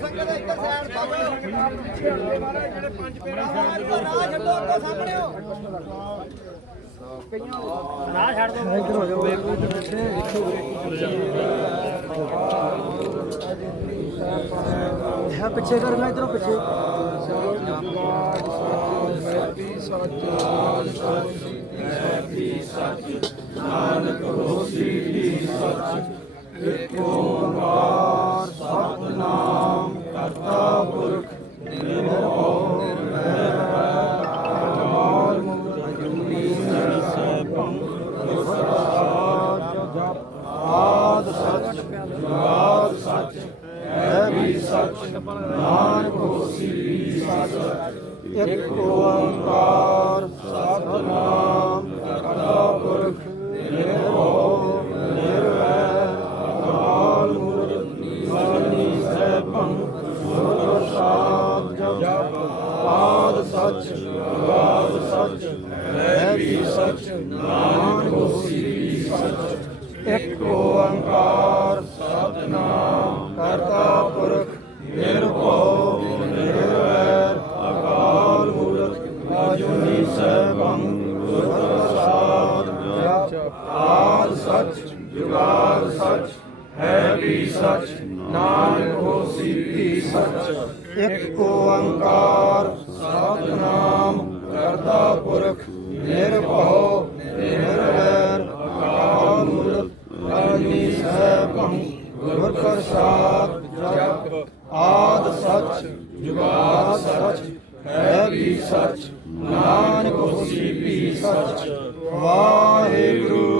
ਪਿੱਛੇ ਆਵਾਜ਼ ਨੂੰ ਸੰਗਤ ਇੱਧਰ ਸਾਈਡ ਤੋਂ ਪਿੱਛੇ ਹਟਦੇ ਮਹਾਰਾਜ ਜਿਹੜੇ ਪੰਜ ਪੇਰਾ ਆਵਾਜ਼ ਤੋਂ ਰਾਹ ਛੱਡੋ ਹੈ ਵੀ ਸੱਚ ਨਾਨਕ ਹੋਸੀ ਵੀ ਸੱਚ ਇੱਕ ਓੰਕਾਰ ਸਤਨਾਮ ਕਰਤਾ ਪੁਰਖ ਨਿਰਭਉ ਨਿਰਵੈਰ ਅਕਾਲ ਮੂਰਤ ਨਿਰਵੈਰ ਸੈਭੰ ਗੁਰ ਪ੍ਰਸਾਦ ਜਪ ਆਦ ਸੱਚ ਜੁਗਾਦ ਸੱਚ ਹੈ ਵੀ ਸੱਚ ਨਾਨਕ ਹੋਸੀ ਸੱਚ ਇੱਕ ਓੰਕਾਰ ਸਤਨਾਮ ਕਰਤਾ ਪੁਰਖ ਨਿਰਭਉ ਨਿਰਵੈਰ ਅਕਾਲ ਮੂਰਤ ਆਜੂਨੀ ਸੈਭੰ ਗੁਰ ਪ੍ਰਸਾਦ ਆਦ ਸੱਚ ਜੁਗਾਦ ਸੱਚ ਹੈ ਵੀ ਸੱਚ ਨਾਨਕ ਹੋਸੀ ਵੀ ਸੱਚ ਇੱਕ ਓੰਕਾਰ ਸਤਨਾਮ ਕਰਤਾ ਪੁਰਖ ਨਿਰਭਉ ਨਿਰਵੈਰ ਅਕਾਲ ਮੂਰਤ ਆਜੂਨੀ ਸੈਭੰ ਗੁਰ ਪ੍ਰਸਾਦ ਜਪ। ਆਦ ਸੱਚ, ਜੁਗਾਦ ਸੱਚ, ਹੈ ਵੀ ਸੱਚ। ਨਾਨਕ ਹੋਸੀ ਵੀ ਸੱਚ। ਵਾਹਿਗੁਰੂ